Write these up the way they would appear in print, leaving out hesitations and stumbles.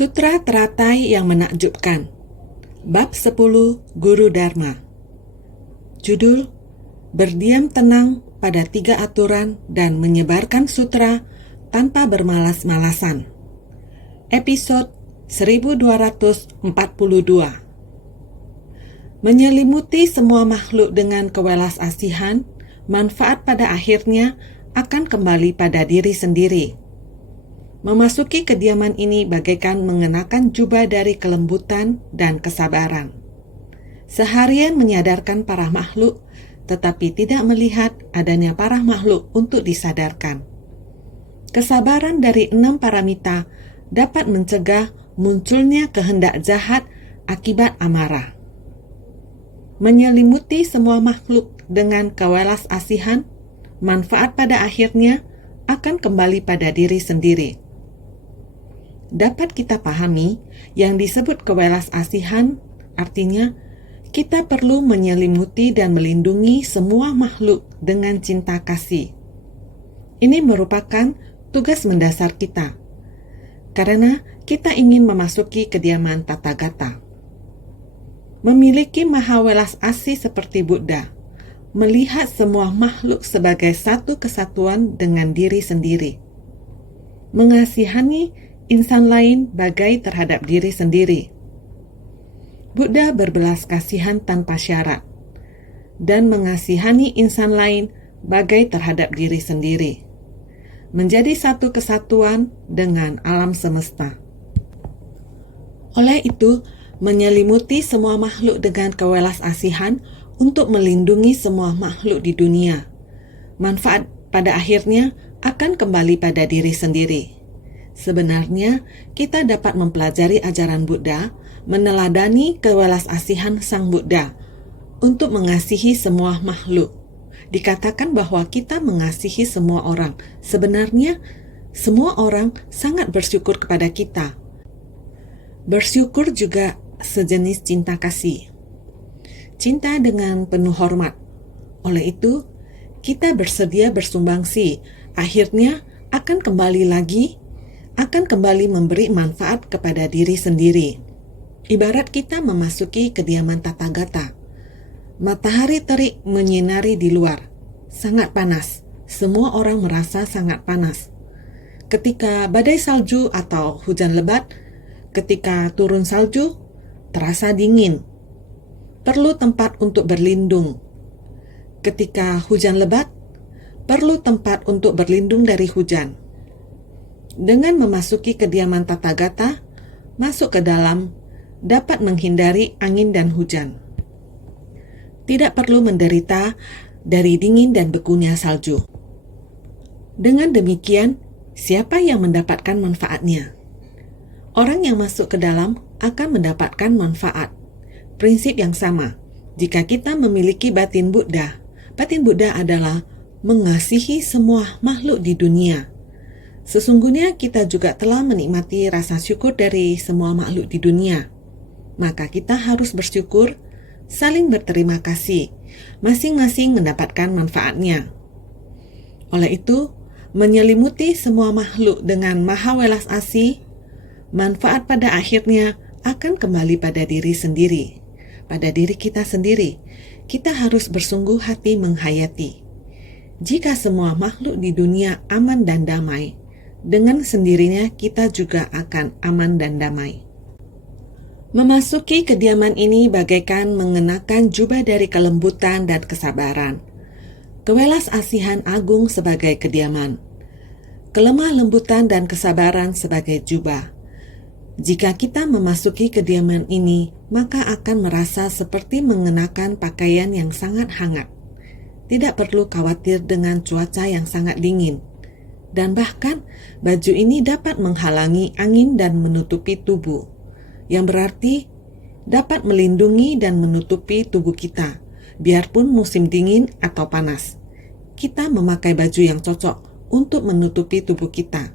Sutra Teratai yang Menakjubkan. Bab 10 Guru Dharma. Judul: Berdiam tenang pada 3 aturan dan menyebarkan sutra tanpa bermalas-malasan. Episode 1242. Menyelimuti semua makhluk dengan kewelas asihan, manfaat pada akhirnya akan kembali pada diri sendiri. Memasuki kediaman ini bagaikan mengenakan jubah dari kelembutan dan kesabaran. Seharian menyadarkan para makhluk, tetapi tidak melihat adanya para makhluk untuk disadarkan. Kesabaran dari 6 paramita dapat mencegah munculnya kehendak jahat akibat amarah. Menyelimuti semua makhluk dengan kewelas asihan, manfaat pada akhirnya akan kembali pada diri sendiri. Dapat kita pahami, yang disebut kewelas asihan artinya kita perlu menyelimuti dan melindungi semua makhluk dengan cinta kasih. Ini merupakan tugas mendasar kita, karena kita ingin memasuki kediaman Tathagata. Memiliki maha welas asih seperti Buddha, melihat semua makhluk sebagai satu kesatuan dengan diri sendiri. Mengasihani insan lain bagai terhadap diri sendiri. Buddha berbelas kasihan tanpa syarat dan mengasihani insan lain bagai terhadap diri sendiri. Menjadi satu kesatuan dengan alam semesta. Oleh itu, menyelimuti semua makhluk dengan kewelas asihan untuk melindungi semua makhluk di dunia. Manfaat pada akhirnya akan kembali pada diri sendiri. Sebenarnya, kita dapat mempelajari ajaran Buddha, meneladani kewelas asihan Sang Buddha untuk mengasihi semua makhluk. Dikatakan bahwa kita mengasihi semua orang. Sebenarnya, semua orang sangat bersyukur kepada kita. Bersyukur juga sejenis cinta kasih. Cinta dengan penuh hormat. Oleh itu, kita bersedia bersumbangsi. Akhirnya akan kembali memberi manfaat kepada diri sendiri. Ibarat kita memasuki kediaman Tathagata. Matahari terik menyinari di luar. Sangat panas. Semua orang merasa sangat panas. Ketika badai salju atau hujan lebat, ketika turun salju, terasa dingin. Perlu tempat untuk berlindung. Ketika hujan lebat, perlu tempat untuk berlindung dari hujan. Dengan memasuki kediaman Tathagata, masuk ke dalam, dapat menghindari angin dan hujan. Tidak perlu menderita dari dingin dan bekunya salju. Dengan demikian, siapa yang mendapatkan manfaatnya? Orang yang masuk ke dalam akan mendapatkan manfaat. Prinsip yang sama. Jika kita memiliki batin Buddha adalah mengasihi semua makhluk di dunia. Sesungguhnya kita juga telah menikmati rasa syukur dari semua makhluk di dunia. Maka kita harus bersyukur, saling berterima kasih, masing-masing mendapatkan manfaatnya. Oleh itu, menyelimuti semua makhluk dengan maha welas asih, manfaat pada akhirnya akan kembali pada diri sendiri. Pada diri kita sendiri, kita harus bersungguh hati menghayati. Jika semua makhluk di dunia aman dan damai, dengan sendirinya kita juga akan aman dan damai. Memasuki kediaman ini bagaikan mengenakan jubah dari kelembutan dan kesabaran. Kewelas asihan agung sebagai kediaman. Kelemah lembutan dan kesabaran sebagai jubah. Jika kita memasuki kediaman ini, maka akan merasa seperti mengenakan pakaian yang sangat hangat. Tidak perlu khawatir dengan cuaca yang sangat dingin. Dan bahkan, baju ini dapat menghalangi angin dan menutupi tubuh, yang berarti dapat melindungi dan menutupi tubuh kita, biarpun musim dingin atau panas. Kita memakai baju yang cocok untuk menutupi tubuh kita.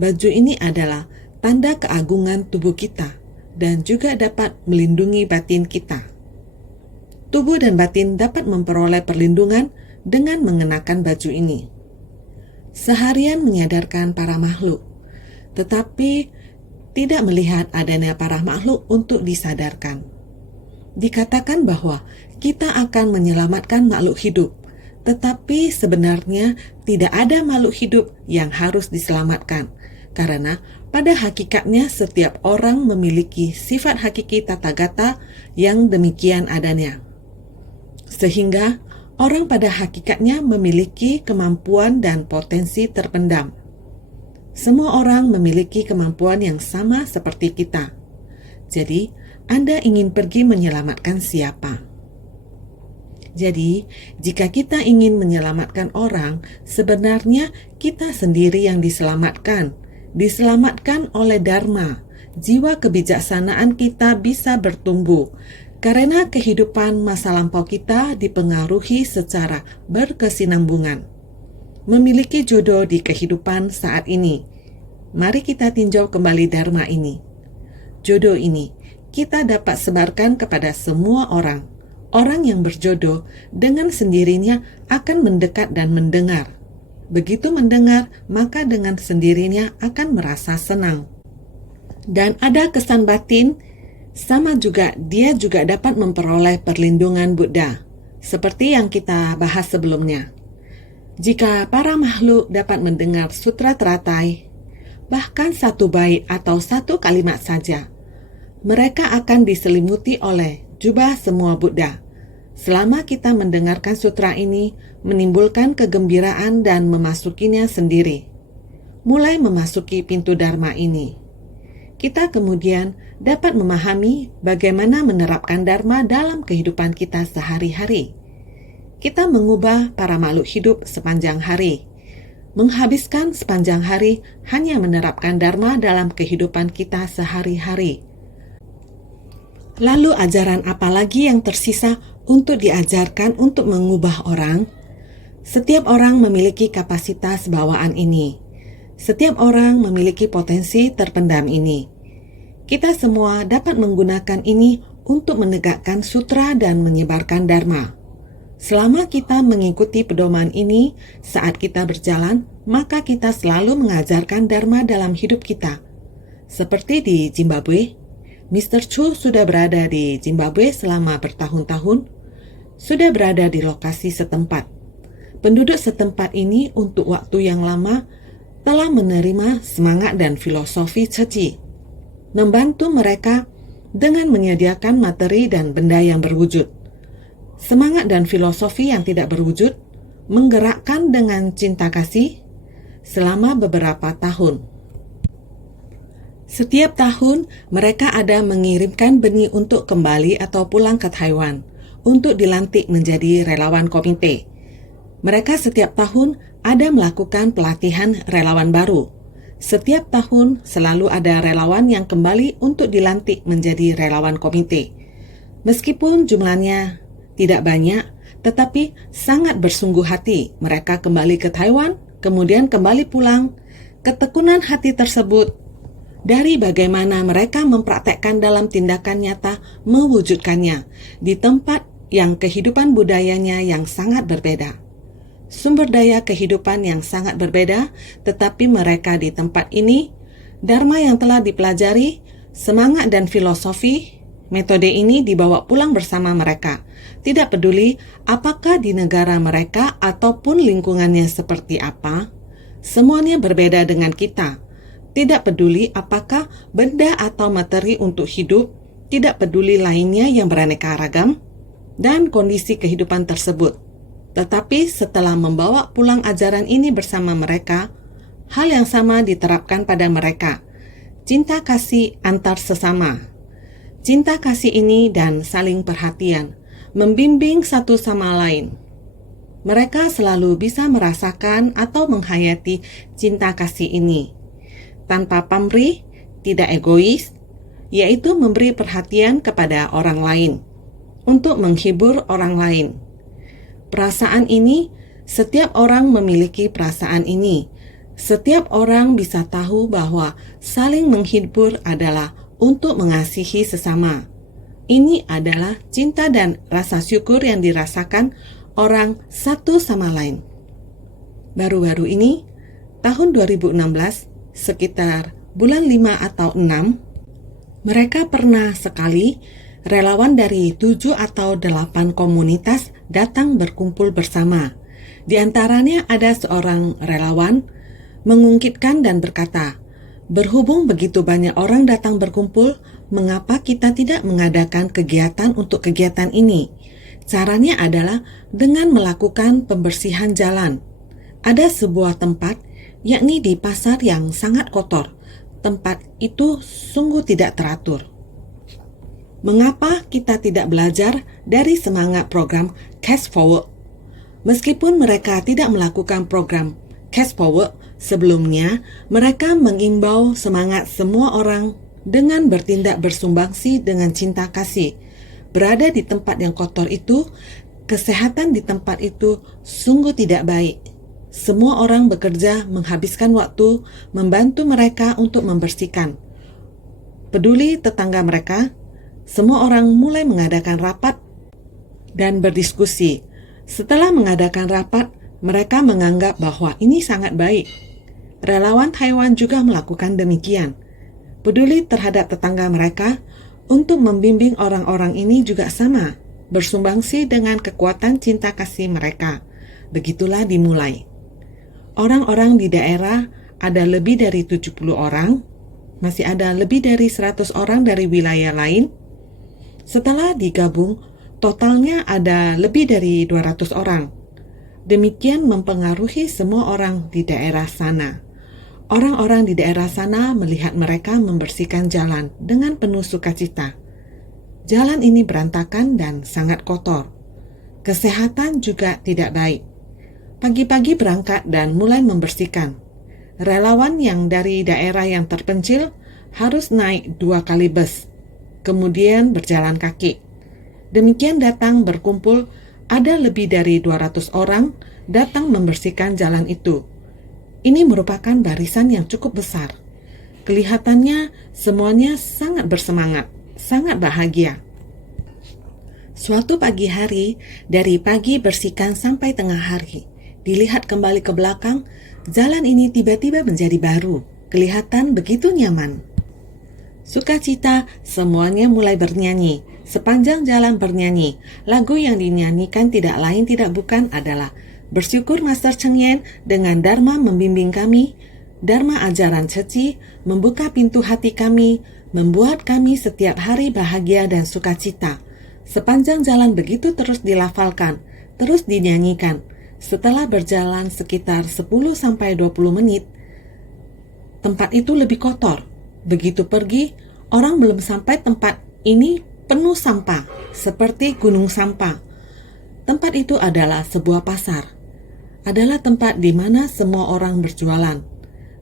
Baju ini adalah tanda keagungan tubuh kita, dan juga dapat melindungi batin kita. Tubuh dan batin dapat memperoleh perlindungan dengan mengenakan baju ini. Seharian menyadarkan para makhluk, tetapi tidak melihat adanya para makhluk untuk disadarkan. Dikatakan bahwa kita akan menyelamatkan makhluk hidup, tetapi sebenarnya tidak ada makhluk hidup yang harus diselamatkan, karena pada hakikatnya setiap orang memiliki sifat hakiki Tathagata yang demikian adanya. Sehingga orang pada hakikatnya memiliki kemampuan dan potensi terpendam. Semua orang memiliki kemampuan yang sama seperti kita. Jadi, Anda ingin pergi menyelamatkan siapa? Jadi, jika kita ingin menyelamatkan orang, sebenarnya kita sendiri yang diselamatkan oleh Dharma. Jiwa kebijaksanaan kita bisa bertumbuh, karena kehidupan masa lampau kita dipengaruhi secara berkesinambungan. Memiliki jodoh di kehidupan saat ini. Mari kita tinjau kembali Dharma ini. Jodoh ini kita dapat sebarkan kepada semua orang. Orang yang berjodoh dengan sendirinya akan mendekat dan mendengar. Begitu mendengar, maka dengan sendirinya akan merasa senang. Dan ada kesan batin, sama juga dia juga dapat memperoleh perlindungan Buddha, seperti yang kita bahas sebelumnya. Jika para makhluk dapat mendengar sutra teratai, bahkan satu bait atau satu kalimat saja, mereka akan diselimuti oleh jubah semua Buddha. Selama kita mendengarkan sutra ini, menimbulkan kegembiraan dan memasukinya sendiri. Mulai memasuki pintu Dharma ini, kita kemudian dapat memahami bagaimana menerapkan Dharma dalam kehidupan kita sehari-hari. Kita mengubah para makhluk hidup sepanjang hari, menghabiskan sepanjang hari hanya menerapkan Dharma dalam kehidupan kita sehari-hari. Lalu ajaran apa lagi yang tersisa untuk diajarkan untuk mengubah orang? Setiap orang memiliki kapasitas bawaan ini. Setiap orang memiliki potensi terpendam ini. Kita semua dapat menggunakan ini untuk menegakkan sutra dan menyebarkan Dharma. Selama kita mengikuti pedoman ini saat kita berjalan, maka kita selalu mengajarkan Dharma dalam hidup kita. Seperti di Zimbabwe, Mr. Chu sudah berada di Zimbabwe selama bertahun-tahun, sudah berada di lokasi setempat. Penduduk setempat ini untuk waktu yang lama telah menerima semangat dan filosofi Ceci, membantu mereka dengan menyediakan materi dan benda yang berwujud. Semangat dan filosofi yang tidak berwujud menggerakkan dengan cinta kasih selama beberapa tahun. Setiap tahun, mereka ada mengirimkan benih untuk kembali atau pulang ke Taiwan untuk dilantik menjadi relawan komite. Mereka setiap tahun ada melakukan pelatihan relawan baru. Setiap tahun selalu ada relawan yang kembali untuk dilantik menjadi relawan komite. Meskipun jumlahnya tidak banyak, tetapi sangat bersungguh hati mereka kembali ke Taiwan, kemudian kembali pulang. Ketekunan hati tersebut dari bagaimana mereka mempraktekkan dalam tindakan nyata mewujudkannya di tempat yang kehidupan budayanya yang sangat berbeda. Sumber daya kehidupan yang sangat berbeda, tetapi mereka di tempat ini, Dharma yang telah dipelajari, semangat dan filosofi, metode ini dibawa pulang bersama mereka. Tidak peduli apakah di negara mereka ataupun lingkungannya seperti apa, semuanya berbeda dengan kita. Tidak peduli apakah benda atau materi untuk hidup, tidak peduli lainnya yang beraneka ragam, dan kondisi kehidupan tersebut. Tetapi setelah membawa pulang ajaran ini bersama mereka, hal yang sama diterapkan pada mereka. Cinta kasih antar sesama. Cinta kasih ini dan saling perhatian, membimbing satu sama lain. Mereka selalu bisa merasakan atau menghayati cinta kasih ini. Tanpa pamrih, tidak egois, yaitu memberi perhatian kepada orang lain, untuk menghibur orang lain. Perasaan ini, setiap orang memiliki perasaan ini. Setiap orang bisa tahu bahwa saling menghibur adalah untuk mengasihi sesama. Ini adalah cinta dan rasa syukur yang dirasakan orang satu sama lain. Baru-baru ini, tahun 2016, sekitar bulan 5 atau 6, mereka pernah sekali relawan dari 7 atau 8 komunitas datang berkumpul bersama. Di antaranya ada seorang relawan mengungkitkan dan berkata, "Berhubung begitu banyak orang datang berkumpul, mengapa kita tidak mengadakan kegiatan untuk kegiatan ini? Caranya adalah dengan melakukan pembersihan jalan. Ada sebuah tempat, yakni di pasar yang sangat kotor. Tempat itu sungguh tidak teratur. Mengapa kita tidak belajar dari semangat program Cash Forward? Meskipun mereka tidak melakukan program Cash Forward sebelumnya, mereka mengimbau semangat semua orang dengan bertindak bersumbangsi dengan cinta kasih. Berada di tempat yang kotor itu, kesehatan di tempat itu sungguh tidak baik. Semua orang bekerja menghabiskan waktu membantu mereka untuk membersihkan. Peduli tetangga mereka, semua orang mulai mengadakan rapat dan berdiskusi. Setelah mengadakan rapat, mereka menganggap bahwa ini sangat baik. Relawan Taiwan juga melakukan demikian. Peduli terhadap tetangga mereka untuk membimbing orang-orang ini juga sama, bersumbangsi dengan kekuatan cinta kasih mereka. Begitulah dimulai. Orang-orang di daerah ada lebih dari 70 orang, masih ada lebih dari 100 orang dari wilayah lain. Setelah digabung, totalnya ada lebih dari 200 orang. Demikian mempengaruhi semua orang di daerah sana. Orang-orang di daerah sana melihat mereka membersihkan jalan dengan penuh sukacita. Jalan ini berantakan dan sangat kotor. Kesehatan juga tidak baik. Pagi-pagi berangkat dan mulai membersihkan. Relawan yang dari daerah yang terpencil harus naik 2 kali bus, kemudian berjalan kaki. Demikian datang berkumpul, ada lebih dari 200 orang datang membersihkan jalan itu. Ini merupakan barisan yang cukup besar. Kelihatannya semuanya sangat bersemangat, sangat bahagia. Suatu pagi hari, dari pagi bersihkan sampai tengah hari, dilihat kembali ke belakang, jalan ini tiba-tiba menjadi baru. Kelihatan begitu nyaman. Sukacita, semuanya mulai bernyanyi. Sepanjang jalan bernyanyi. Lagu yang dinyanyikan tidak lain tidak bukan adalah "Bersyukur Master Cheng Yen dengan Dharma membimbing kami, Dharma ajaran Ceci membuka pintu hati kami, membuat kami setiap hari bahagia dan sukacita." Sepanjang jalan begitu terus dilafalkan, terus dinyanyikan. Setelah berjalan sekitar 10-20 menit, tempat itu lebih kotor. Begitu pergi, orang belum sampai tempat ini penuh sampah, seperti gunung sampah. Tempat itu adalah sebuah pasar. Adalah tempat di mana semua orang berjualan.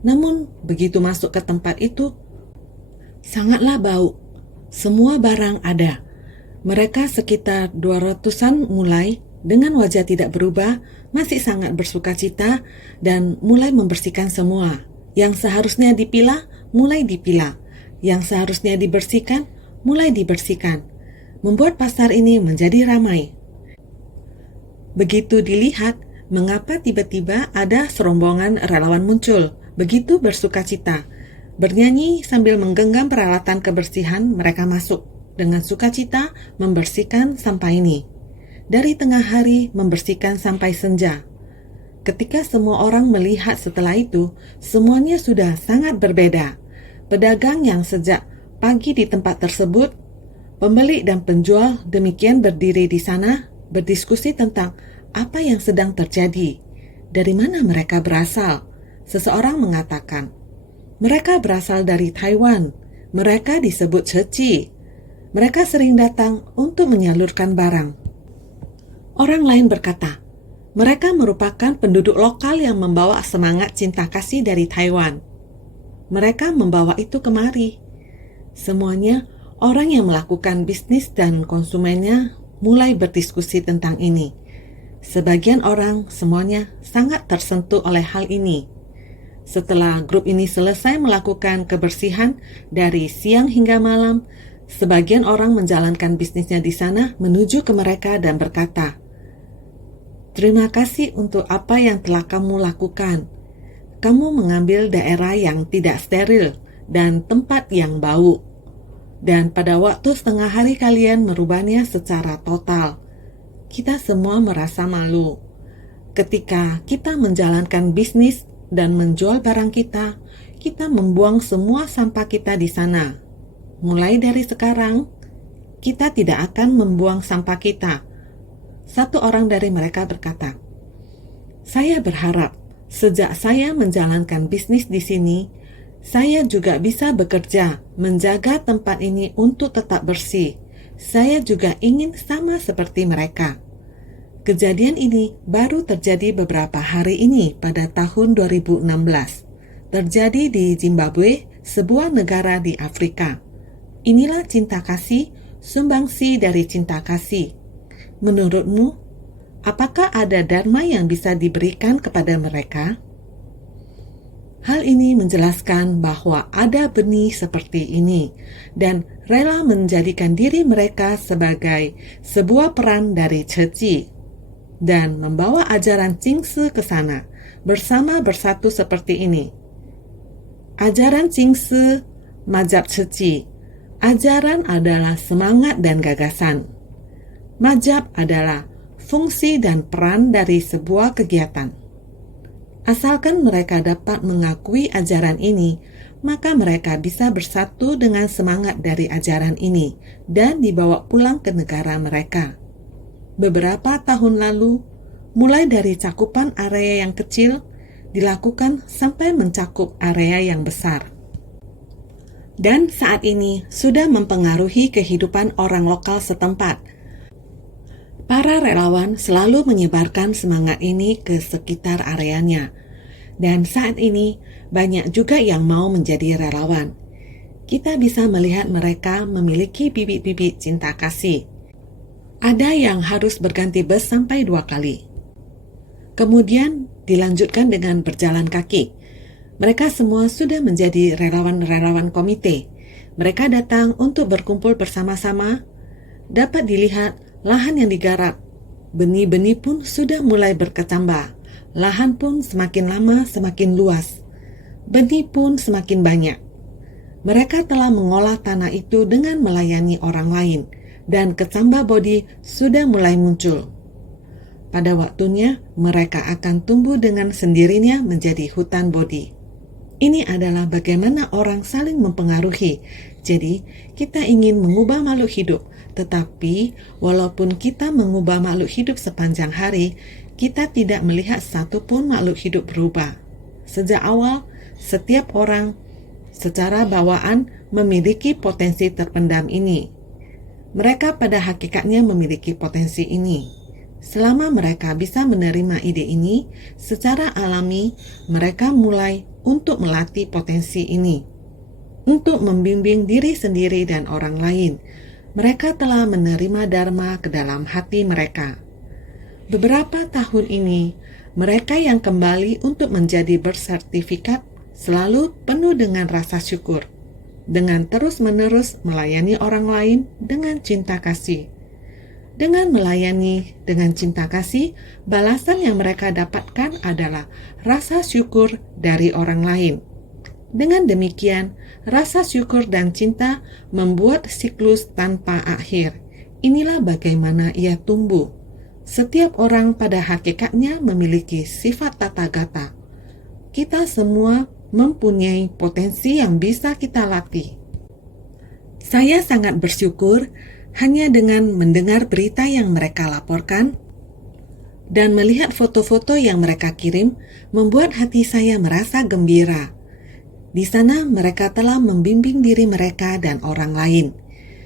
Namun, begitu masuk ke tempat itu, sangatlah bau. Semua barang ada. Mereka sekitar 200-an mulai dengan wajah tidak berubah, masih sangat bersukacita dan mulai membersihkan semua. Yang seharusnya dipilah, mulai dipilah. Yang seharusnya dibersihkan, mulai dibersihkan. Membuat pasar ini menjadi ramai. Begitu dilihat, mengapa tiba-tiba ada serombongan relawan muncul, begitu bersukacita. Bernyanyi sambil menggenggam peralatan kebersihan, mereka masuk. Dengan sukacita membersihkan sampah ini. Dari tengah hari membersihkan sampai senja. Ketika semua orang melihat setelah itu, semuanya sudah sangat berbeda. Pedagang yang sejak pagi di tempat tersebut, pembeli dan penjual demikian berdiri di sana, berdiskusi tentang apa yang sedang terjadi. Dari mana mereka berasal? Seseorang mengatakan, mereka berasal dari Taiwan. Mereka disebut Ceci. Mereka sering datang untuk menyalurkan barang. Orang lain berkata, mereka merupakan penduduk lokal yang membawa semangat cinta kasih dari Taiwan. Mereka membawa itu kemari. Semuanya orang yang melakukan bisnis dan konsumennya mulai berdiskusi tentang ini. Sebagian orang semuanya sangat tersentuh oleh hal ini. Setelah grup ini selesai melakukan kebersihan dari siang hingga malam, sebagian orang menjalankan bisnisnya di sana menuju ke mereka dan berkata, "Terima kasih untuk apa yang telah kamu lakukan. Kamu mengambil daerah yang tidak steril dan tempat yang bau. Dan pada waktu setengah hari kalian merubahnya secara total. Kita semua merasa malu. Ketika kita menjalankan bisnis dan menjual barang kita membuang semua sampah kita di sana. Mulai dari sekarang, kita tidak akan membuang sampah kita. Satu orang dari mereka berkata, "Saya berharap sejak saya menjalankan bisnis di sini, saya juga bisa bekerja menjaga tempat ini untuk tetap bersih. Saya juga ingin sama seperti mereka." Kejadian ini baru terjadi beberapa hari ini pada tahun 2016. Terjadi di Zimbabwe, sebuah negara di Afrika. Inilah cinta kasih, sumbangsi dari cinta kasih. Menurutmu, apakah ada dharma yang bisa diberikan kepada mereka? Hal ini menjelaskan bahwa ada benih seperti ini dan rela menjadikan diri mereka sebagai sebuah peran dari ceci dan membawa ajaran Jingsi ke sana bersatu seperti ini. Ajaran Jingsi, mazhab ceci. Ajaran adalah semangat dan gagasan. Mazhab adalah fungsi dan peran dari sebuah kegiatan. Asalkan mereka dapat mengakui ajaran ini, maka mereka bisa bersatu dengan semangat dari ajaran ini dan dibawa pulang ke negara mereka. Beberapa tahun lalu, mulai dari cakupan area yang kecil, dilakukan sampai mencakup area yang besar. Dan saat ini sudah mempengaruhi kehidupan orang lokal setempat. Para relawan selalu menyebarkan semangat ini ke sekitar areanya. Dan saat ini banyak juga yang mau menjadi relawan. Kita bisa melihat mereka memiliki bibit-bibit cinta kasih. Ada yang harus berganti bus sampai 2 kali. Kemudian dilanjutkan dengan berjalan kaki. Mereka semua sudah menjadi relawan-relawan komite. Mereka datang untuk berkumpul bersama-sama. Dapat dilihat lahan yang digarap. Benih-benih pun sudah mulai berkecambah. Lahan pun semakin lama semakin luas. Benih pun semakin banyak. Mereka telah mengolah tanah itu dengan melayani orang lain. Dan kecambah bodi sudah mulai muncul. Pada waktunya, mereka akan tumbuh dengan sendirinya menjadi hutan bodi. Ini adalah bagaimana orang saling mempengaruhi. Jadi, kita ingin mengubah makhluk hidup, tetapi walaupun kita mengubah makhluk hidup sepanjang hari, kita tidak melihat satupun makhluk hidup berubah. Sejak awal, setiap orang secara bawaan memiliki potensi terpendam ini. Mereka pada hakikatnya memiliki potensi ini. Selama mereka bisa menerima ide ini, secara alami mereka mulai untuk melatih potensi ini. Untuk membimbing diri sendiri dan orang lain, mereka telah menerima dharma ke dalam hati mereka. Beberapa tahun ini, mereka yang kembali untuk menjadi bersertifikat selalu penuh dengan rasa syukur. Dengan terus-menerus melayani orang lain dengan cinta kasih. Dengan melayani dengan cinta kasih, balasan yang mereka dapatkan adalah rasa syukur dari orang lain. Dengan demikian, rasa syukur dan cinta membuat siklus tanpa akhir. Inilah bagaimana ia tumbuh. Setiap orang pada hakikatnya memiliki sifat tathagata. Kita semua mempunyai potensi yang bisa kita latih. Saya sangat bersyukur hanya dengan mendengar berita yang mereka laporkan dan melihat foto-foto yang mereka kirim membuat hati saya merasa gembira. Di sana mereka telah membimbing diri mereka dan orang lain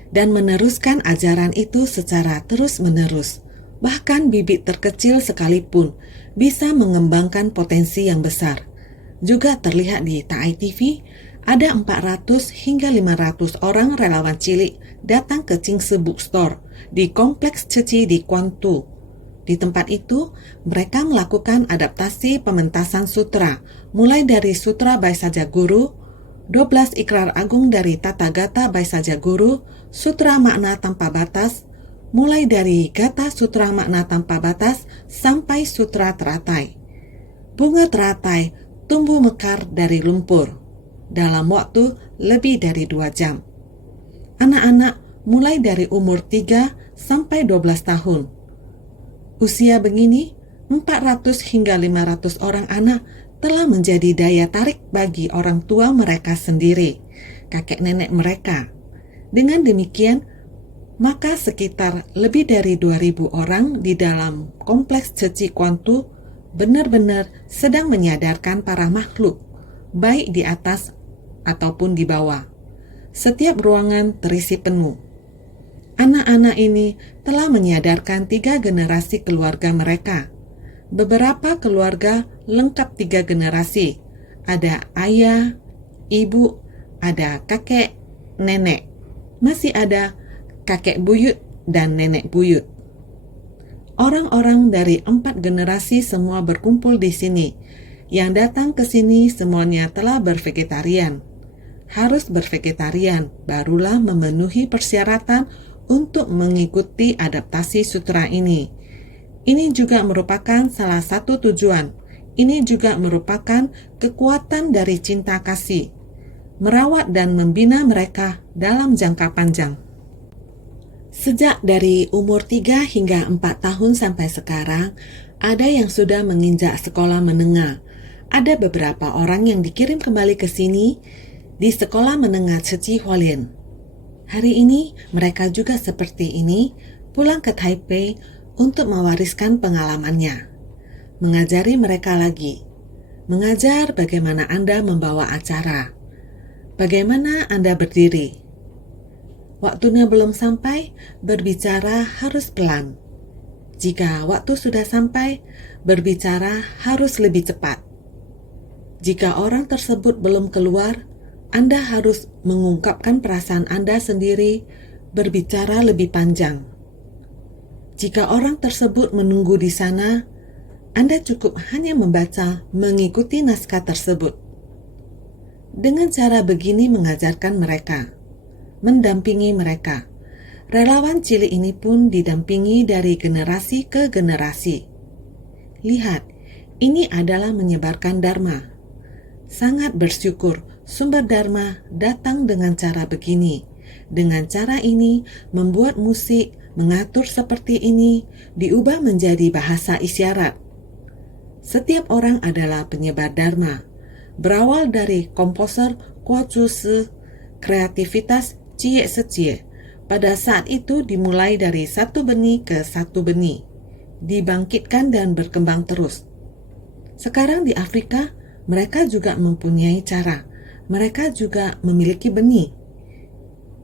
dan meneruskan ajaran itu secara terus-menerus. Bahkan bibit terkecil sekalipun bisa mengembangkan potensi yang besar. Juga terlihat di TAI TV, ada 400 hingga 500 orang relawan cilik datang ke Jingsi Bookstore di Kompleks Ceci di Kwantu. Di tempat itu, mereka melakukan adaptasi pementasan sutra, mulai dari Sutra Baisaja Guru, 12 Ikrar Agung dari Tathagata Baisaja Guru, Sutra Makna Tanpa Batas, mulai dari Gata Sutra Makna Tanpa Batas sampai Sutra Teratai. Bunga teratai tumbuh mekar dari lumpur. dalam waktu lebih dari 2 jam. Anak-anak mulai dari umur 3 sampai 12 tahun. Usia begini, 400 hingga 500 orang anak telah menjadi daya tarik bagi orang tua mereka sendiri, kakek nenek mereka. Dengan demikian, maka sekitar lebih dari 2.000 orang di dalam kompleks Ceci Kwantu benar-benar sedang menyadarkan para makhluk, baik di atas ataupun di bawah. Setiap ruangan terisi penuh. Anak-anak ini telah menyadarkan 3 generasi keluarga mereka. Beberapa keluarga lengkap 3 generasi. Ada ayah, ibu, ada kakek, nenek. Masih ada kakek buyut dan nenek buyut. Orang-orang dari 4 generasi semua berkumpul di sini. Yang datang ke sini semuanya telah bervegetarian. Harus bervegetarian, barulah memenuhi persyaratan untuk mengikuti adaptasi sutra ini. Ini juga merupakan salah satu tujuan. Ini juga merupakan kekuatan dari cinta kasih, merawat dan membina mereka dalam jangka panjang. Sejak dari umur 3 hingga 4 tahun sampai sekarang, ada yang sudah menginjak sekolah menengah. Ada beberapa orang yang dikirim kembali ke sini di sekolah menengah Ceci Hualien. Hari ini mereka juga seperti ini pulang ke Taipei untuk mewariskan pengalamannya. Mengajari mereka lagi. Mengajar bagaimana Anda membawa acara. Bagaimana Anda berdiri. Waktunya belum sampai, berbicara harus pelan. Jika waktu sudah sampai, berbicara harus lebih cepat. Jika orang tersebut belum keluar, Anda harus mengungkapkan perasaan Anda sendiri, berbicara lebih panjang. Jika orang tersebut menunggu di sana, Anda cukup hanya membaca, mengikuti naskah tersebut. Dengan cara begini mengajarkan mereka, mendampingi mereka. Relawan cilik ini pun didampingi dari generasi ke generasi. Lihat, ini adalah menyebarkan Dharma. Sangat bersyukur sumber Dharma datang dengan cara begini. Dengan cara ini, membuat musik, mengatur seperti ini, diubah menjadi bahasa isyarat. Setiap orang adalah penyebar Dharma. Berawal dari komposer Kuo Chu Si, kreativitas Cie Secie. Pada saat itu dimulai dari satu benih ke satu benih, dibangkitkan dan berkembang terus. Sekarang di Afrika, mereka juga mempunyai cara. Mereka juga memiliki benih.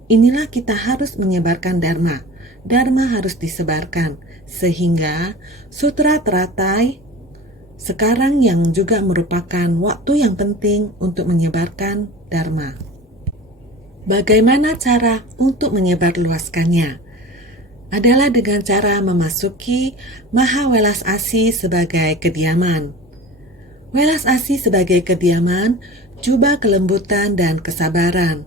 Inilah kita harus menyebarkan Dharma. Dharma harus disebarkan, sehingga sutra teratai sekarang yang juga merupakan waktu yang penting untuk menyebarkan Dharma. Bagaimana cara untuk menyebarluaskannya? Adalah dengan cara memasuki Maha Welas Asih sebagai kediaman. Welas Asih sebagai kediaman, jubah kelembutan dan kesabaran.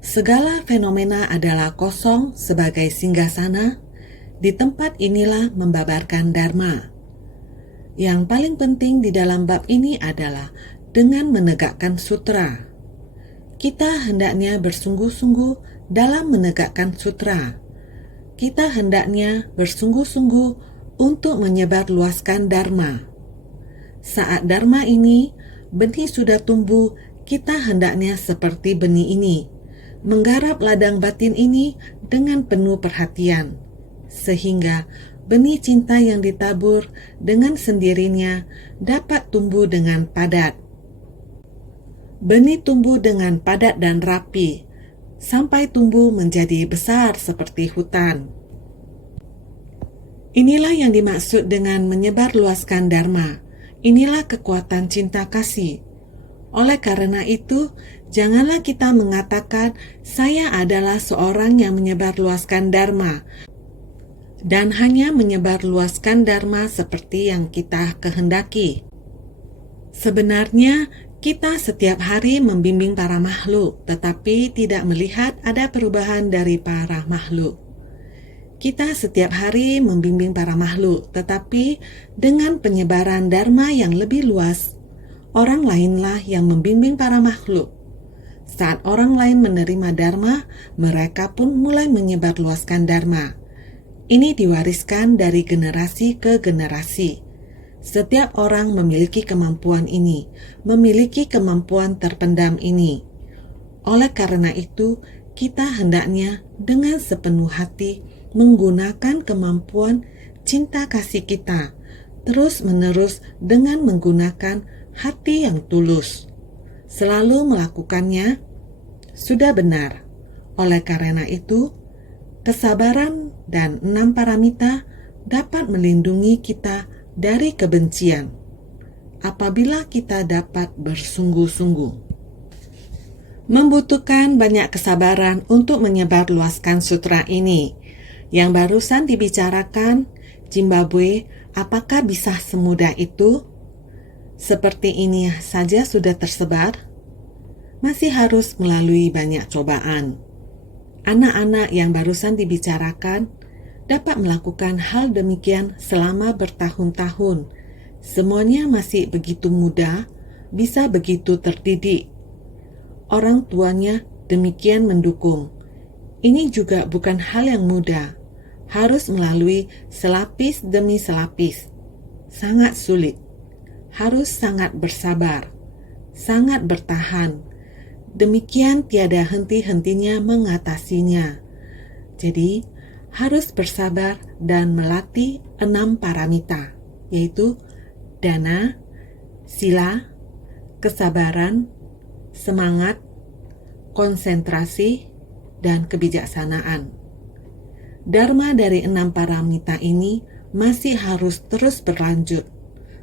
Segala fenomena adalah kosong sebagai singgasana. Di tempat inilah membabarkan Dharma. Yang paling penting di dalam bab ini adalah dengan menegakkan sutra. Kita hendaknya bersungguh-sungguh dalam menegakkan sutra. Kita hendaknya bersungguh-sungguh untuk menyebarluaskan Dharma. Saat Dharma ini, benih sudah tumbuh, kita hendaknya seperti benih ini, menggarap ladang batin ini dengan penuh perhatian, sehingga benih cinta yang ditabur dengan sendirinya dapat tumbuh dengan padat. Benih tumbuh dengan padat dan rapi, sampai tumbuh menjadi besar seperti hutan. Inilah yang dimaksud dengan menyebarluaskan Dharma. Inilah kekuatan cinta kasih. Oleh karena itu, janganlah kita mengatakan, saya adalah seorang yang menyebarluaskan Dharma, dan hanya menyebarluaskan Dharma seperti yang kita kehendaki. Sebenarnya, kita setiap hari membimbing para makhluk, tetapi tidak melihat ada perubahan dari para makhluk. Kita setiap hari membimbing para makhluk, tetapi dengan penyebaran Dharma yang lebih luas, orang lainlah yang membimbing para makhluk. Saat orang lain menerima Dharma, mereka pun mulai menyebarluaskan Dharma. Ini diwariskan dari generasi ke generasi. Setiap orang memiliki kemampuan ini, memiliki kemampuan terpendam ini. Oleh karena itu, kita hendaknya dengan sepenuh hati menggunakan kemampuan cinta kasih kita, terus-menerus dengan menggunakan hati yang tulus. Selalu melakukannya sudah benar. Oleh karena itu, kesabaran dan 6 paramita dapat melindungi kita dari kebencian apabila kita dapat bersungguh-sungguh. Membutuhkan banyak kesabaran untuk menyebarluaskan sutra ini. Yang barusan dibicarakan, Zimbabwe, apakah bisa semudah itu? Seperti ini saja sudah tersebar? Masih harus melalui banyak cobaan. Anak-anak yang barusan dibicarakan dapat melakukan hal demikian selama bertahun-tahun. Semuanya masih begitu muda, bisa begitu terdidik. Orang tuanya demikian mendukung. Ini juga bukan hal yang mudah. Harus melalui selapis demi selapis. Sangat sulit. Harus sangat bersabar. Sangat bertahan. Demikian tiada henti-hentinya mengatasinya. Jadi, harus bersabar dan melatih 6 paramita, yaitu dana, sila, kesabaran, semangat, konsentrasi, dan kebijaksanaan. Dharma dari 6 paramita ini masih harus terus berlanjut.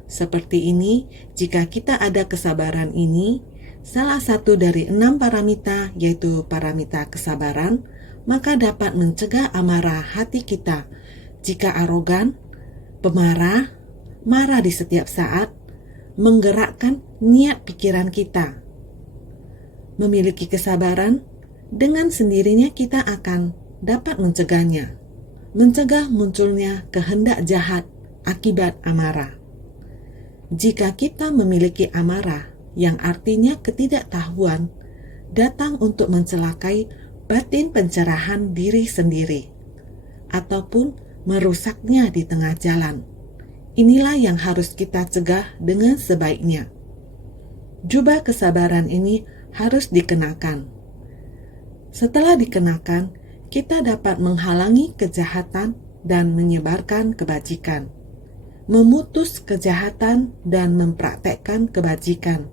Seperti ini, jika kita ada kesabaran ini, salah satu dari 6 paramita, yaitu paramita kesabaran, maka dapat mencegah amarah hati kita. Jika arogan, pemarah, marah di setiap saat, menggerakkan niat pikiran kita. Memiliki kesabaran, dengan sendirinya kita akan dapat mencegahnya. Mencegah munculnya kehendak jahat akibat amarah. Jika kita memiliki amarah, yang artinya ketidaktahuan, datang untuk mencelakai batin pencerahan diri sendiri, ataupun merusaknya di tengah jalan. Inilah yang harus kita cegah dengan sebaiknya. Jubah kesabaran ini harus dikenakan. Setelah dikenakan, kita dapat menghalangi kejahatan dan menyebarkan kebajikan, memutus kejahatan dan mempraktekkan kebajikan.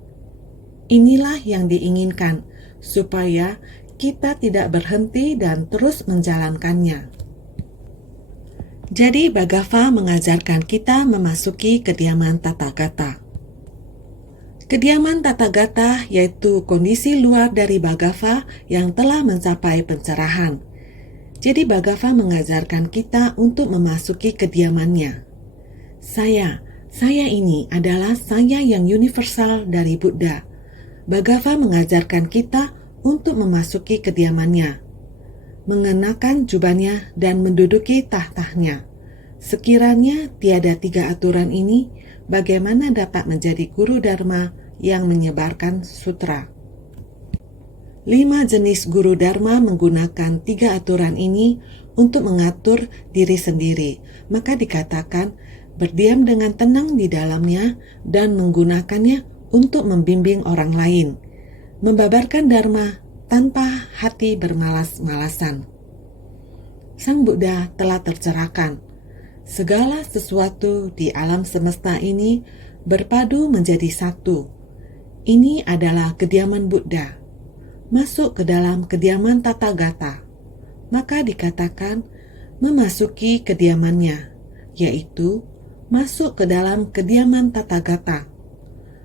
Inilah yang diinginkan, supaya kita tidak berhenti dan terus menjalankannya. Jadi Bhagava mengajarkan kita memasuki kediaman Tathagata. Kediaman Tathagata yaitu kondisi luar dari Bhagava yang telah mencapai pencerahan. Jadi Bhagava mengajarkan kita untuk memasuki kediamannya. Saya ini adalah saya yang universal dari Buddha. Bhagava mengajarkan kita untuk memasuki kediamannya, mengenakan jubahnya dan menduduki tahtanya. Sekiranya tiada 3 aturan ini, bagaimana dapat menjadi guru Dharma yang menyebarkan sutra? 5 jenis guru Dharma menggunakan 3 aturan ini untuk mengatur diri sendiri. Maka dikatakan berdiam dengan tenang di dalamnya dan menggunakannya untuk membimbing orang lain. Membabarkan Dharma tanpa hati bermalas-malasan. Sang Buddha telah tercerahkan. Segala sesuatu di alam semesta ini berpadu menjadi satu. Ini adalah kediaman Buddha. Masuk ke dalam kediaman Tathagata. Maka dikatakan memasuki kediamannya, yaitu masuk ke dalam kediaman Tathagata.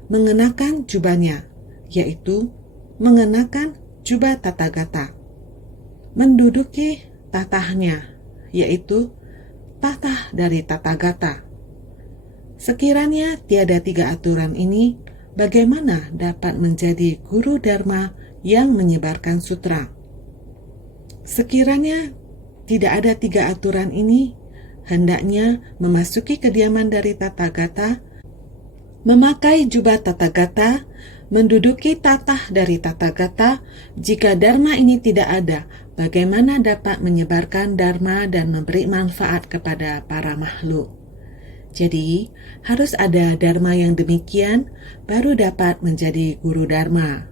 Mengenakan jubahnya, yaitu mengenakan jubah Tathagata. Menduduki tahtanya, yaitu tahta dari Tathagata. Sekiranya tiada 3 aturan ini, bagaimana dapat menjadi guru Dharma yang menyebarkan sutra? Sekiranya tidak ada 3 aturan ini, hendaknya memasuki kediaman dari Tathagata, memakai jubah Tathagata, Menduduki tatah dari tata gata, jika dharma ini tidak ada, bagaimana dapat menyebarkan dharma dan memberi manfaat kepada para makhluk? Jadi, harus ada dharma yang demikian, baru dapat menjadi guru dharma.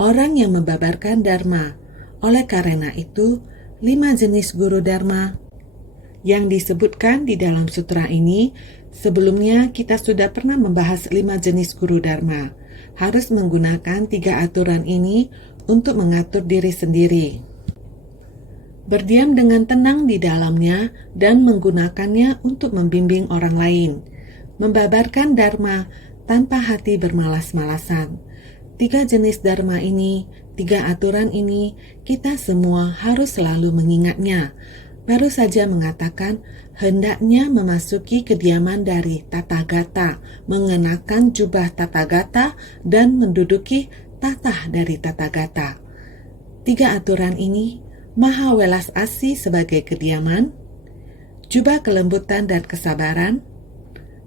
Orang yang membabarkan dharma. Oleh karena itu, 5 jenis guru dharma yang disebutkan di dalam sutra ini. Sebelumnya kita sudah pernah membahas 5 jenis guru dharma. Harus menggunakan 3 aturan ini untuk mengatur diri sendiri. Berdiam dengan tenang di dalamnya dan menggunakannya untuk membimbing orang lain. Membabarkan dharma tanpa hati bermalas-malasan. 3 jenis dharma ini, 3 aturan ini, kita semua harus selalu mengingatnya. Baru saja mengatakan, hendaknya memasuki kediaman dari Tathagata, mengenakan jubah Tathagata, dan menduduki tatah dari Tathagata. 3 aturan ini, maha welas asih sebagai kediaman, jubah kelembutan dan kesabaran,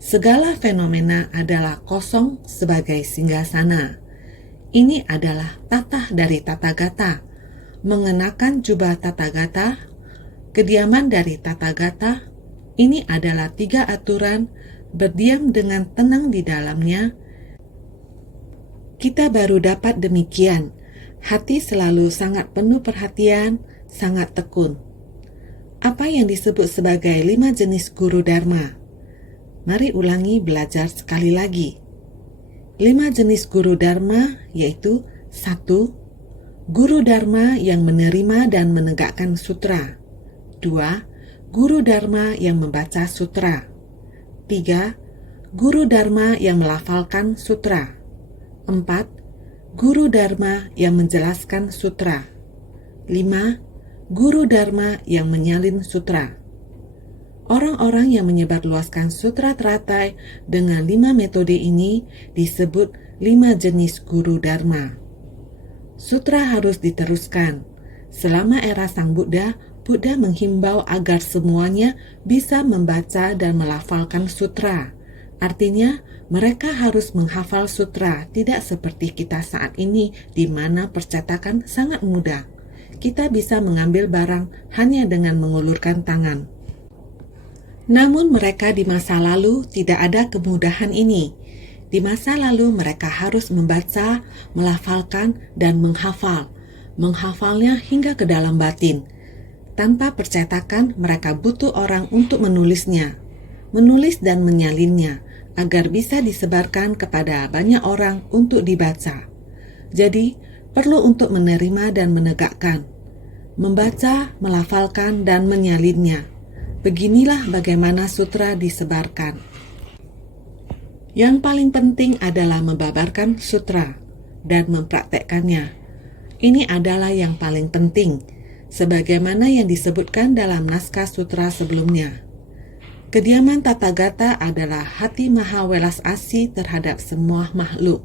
segala fenomena adalah kosong sebagai singgasana. Ini adalah tatah dari Tathagata, mengenakan jubah Tathagata, kediaman dari Tathagata. Ini adalah 3 aturan, berdiam dengan tenang di dalamnya. Kita baru dapat demikian. Hati selalu sangat penuh perhatian, sangat tekun. Apa yang disebut sebagai 5 jenis guru dharma? Mari ulangi belajar sekali lagi. 5 jenis guru dharma yaitu 1. Guru dharma yang menerima dan menegakkan sutra. 2. Guru dharma yang membaca sutra. 3. Guru dharma yang melafalkan sutra. 4. Guru dharma yang menjelaskan sutra. 5. Guru dharma yang menyalin sutra. Orang-orang yang menyebarluaskan sutra teratai dengan 5 metode ini disebut 5 jenis guru dharma. Sutra harus diteruskan. Selama era Sang Buddha, Buddha menghimbau agar semuanya bisa membaca dan melafalkan sutra. Artinya, mereka harus menghafal sutra, tidak seperti kita saat ini di mana percetakan sangat mudah. Kita bisa mengambil barang hanya dengan mengulurkan tangan. Namun mereka di masa lalu tidak ada kemudahan ini. Di masa lalu mereka harus membaca, melafalkan, dan menghafal. Menghafalnya hingga ke dalam batin. Tanpa percetakan, mereka butuh orang untuk menulisnya, menulis dan menyalinnya, agar bisa disebarkan kepada banyak orang untuk dibaca. Jadi, perlu untuk menerima dan menegakkan, membaca, melafalkan, dan menyalinnya. Beginilah bagaimana sutra disebarkan. Yang paling penting adalah membabarkan sutra dan mempraktekkannya. Ini adalah yang paling penting, sebagaimana yang disebutkan dalam naskah sutra sebelumnya. Kediaman Tathagata adalah hati maha welas asih terhadap semua makhluk.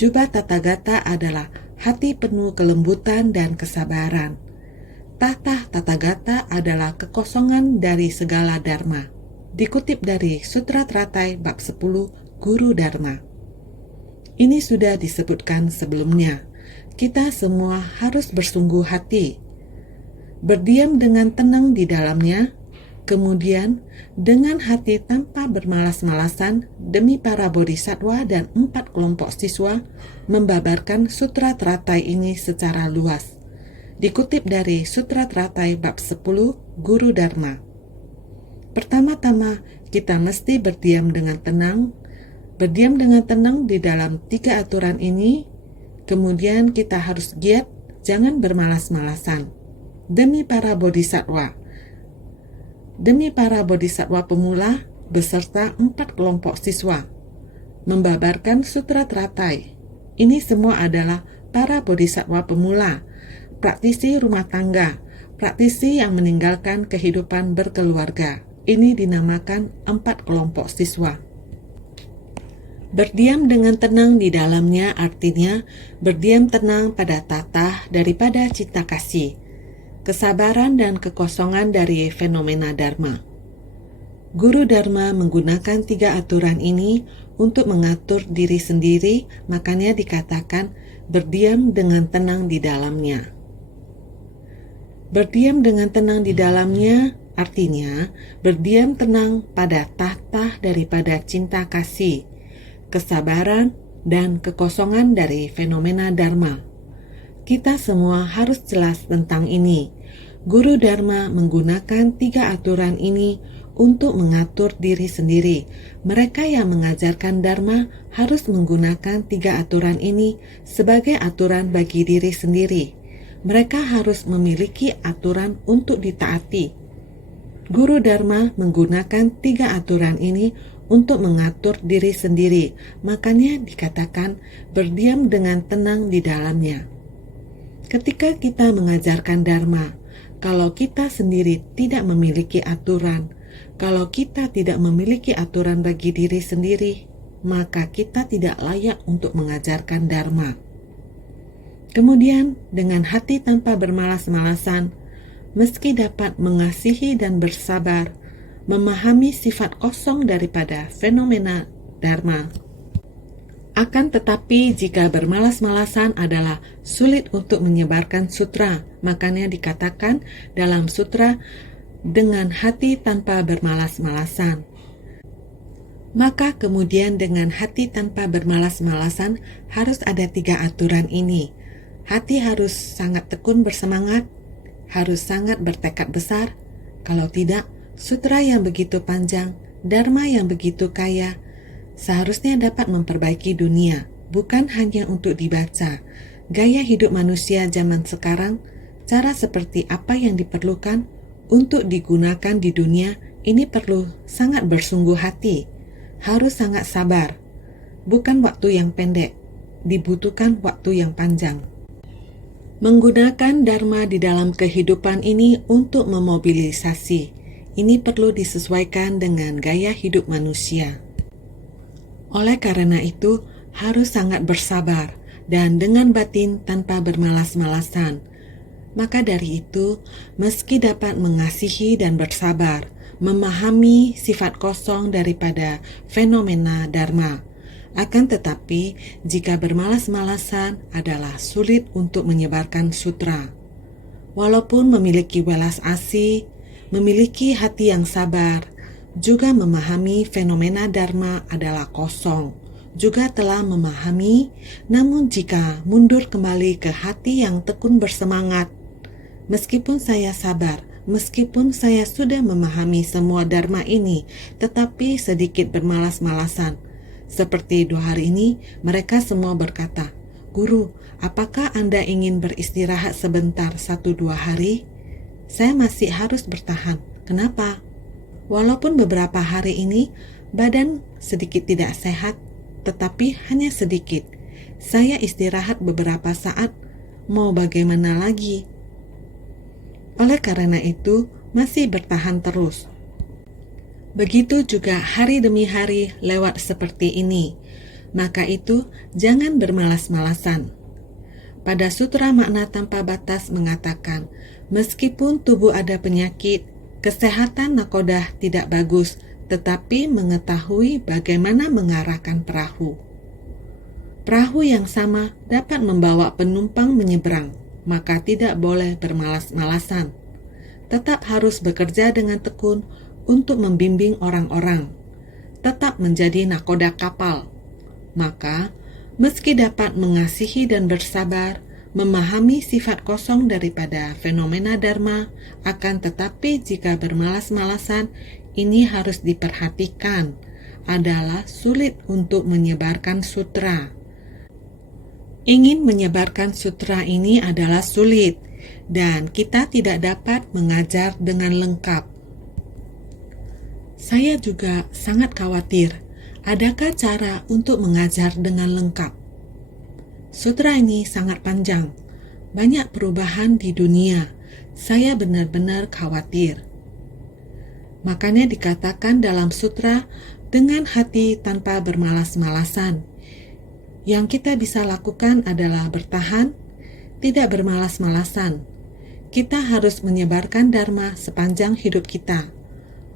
Jubah Tathagata adalah hati penuh kelembutan dan kesabaran. Tatah Tathagata adalah kekosongan dari segala dharma. Dikutip dari Sutra Teratai bab 10 Guru Dharma. Ini sudah disebutkan sebelumnya. Kita semua harus bersungguh hati, berdiam dengan tenang di dalamnya, kemudian dengan hati tanpa bermalas-malasan demi para bodhisattva dan 4 kelompok siswa membabarkan Sutra Teratai ini secara luas. Dikutip dari Sutra Teratai bab 10 Guru Dharma. Pertama-tama kita mesti berdiam dengan tenang. Berdiam dengan tenang di dalam 3 aturan ini. Kemudian kita harus giat, jangan bermalas-malasan. Demi para bodhisattva. Demi para bodhisattva pemula beserta 4 kelompok siswa. Membabarkan Sutra Teratai. Ini semua adalah para bodhisattva pemula, praktisi rumah tangga, praktisi yang meninggalkan kehidupan berkeluarga. Ini dinamakan 4 kelompok siswa. Berdiam dengan tenang di dalamnya artinya berdiam tenang pada tatah daripada cita kasih, kesabaran dan kekosongan dari fenomena dharma. Guru Dharma menggunakan 3 aturan ini untuk mengatur diri sendiri, makanya dikatakan berdiam dengan tenang di dalamnya. Berdiam dengan tenang di dalamnya artinya berdiam tenang pada tahta daripada cinta kasih, kesabaran, dan kekosongan dari fenomena Dharma. Kita semua harus jelas tentang ini. Guru Dharma menggunakan 3 aturan ini untuk mengatur diri sendiri. Mereka yang mengajarkan Dharma harus menggunakan 3 aturan ini sebagai aturan bagi diri sendiri. Mereka harus memiliki aturan untuk ditaati. Guru Dharma menggunakan 3 aturan ini untuk mengatur diri sendiri, makanya dikatakan berdiam dengan tenang di dalamnya. Ketika kita mengajarkan Dharma, kalau kita sendiri tidak memiliki aturan, kalau kita tidak memiliki aturan bagi diri sendiri, maka kita tidak layak untuk mengajarkan Dharma. Kemudian, dengan hati tanpa bermalas-malasan, meski dapat mengasihi dan bersabar, memahami sifat kosong daripada fenomena Dharma. Akan tetapi, jika bermalas-malasan adalah sulit untuk menyebarkan sutra, makanya dikatakan dalam sutra, dengan hati tanpa bermalas-malasan. Maka kemudian dengan hati tanpa bermalas-malasan harus ada 3 aturan ini. Hati harus sangat tekun bersemangat, harus sangat bertekad besar. Kalau tidak, sutra yang begitu panjang, Dharma yang begitu kaya, seharusnya dapat memperbaiki dunia, bukan hanya untuk dibaca. Gaya hidup manusia zaman sekarang, cara seperti apa yang diperlukan untuk digunakan di dunia, ini perlu sangat bersungguh hati, harus sangat sabar. Bukan waktu yang pendek, dibutuhkan waktu yang panjang. Menggunakan Dharma di dalam kehidupan ini untuk memobilisasi, ini perlu disesuaikan dengan gaya hidup manusia. Oleh karena itu, harus sangat bersabar dan dengan batin tanpa bermalas-malasan. Maka dari itu, meski dapat mengasihi dan bersabar, memahami sifat kosong daripada fenomena Dharma, akan tetapi jika bermalas-malasan adalah sulit untuk menyebarkan sutra. Walaupun memiliki welas asih, memiliki hati yang sabar, juga memahami fenomena Dharma adalah kosong, juga telah memahami, namun jika mundur kembali ke hati yang tekun bersemangat, meskipun saya sabar, meskipun saya sudah memahami semua Dharma ini, tetapi sedikit bermalas-malasan. Seperti 2 hari ini, mereka semua berkata, "Guru, apakah Anda ingin beristirahat sebentar 1-2 hari?" Saya masih harus bertahan. Kenapa? Walaupun beberapa hari ini badan sedikit tidak sehat, tetapi hanya sedikit. Saya istirahat beberapa saat, mau bagaimana lagi? Oleh karena itu, masih bertahan terus. Begitu juga hari demi hari lewat seperti ini. Maka itu, jangan bermalas-malasan. Pada Sutra Makna Tanpa Batas mengatakan, meskipun tubuh ada penyakit, kesehatan nakodah tidak bagus, tetapi mengetahui bagaimana mengarahkan perahu. Perahu yang sama dapat membawa penumpang menyeberang, maka tidak boleh bermalas-malasan. Tetap harus bekerja dengan tekun untuk membimbing orang-orang, tetap menjadi nakoda kapal. Maka, meski dapat mengasihi dan bersabar, memahami sifat kosong daripada fenomena Dharma, akan tetapi jika bermalas-malasan, ini harus diperhatikan, adalah sulit untuk menyebarkan sutra. Ingin menyebarkan sutra ini adalah sulit, dan kita tidak dapat mengajar dengan lengkap. Saya juga sangat khawatir, adakah cara untuk mengajar dengan lengkap? Sutra ini sangat panjang, banyak perubahan di dunia. Saya benar-benar khawatir. Makanya dikatakan dalam sutra, dengan hati tanpa bermalas-malasan. Yang kita bisa lakukan adalah bertahan, tidak bermalas-malasan. Kita harus menyebarkan Dharma sepanjang hidup kita.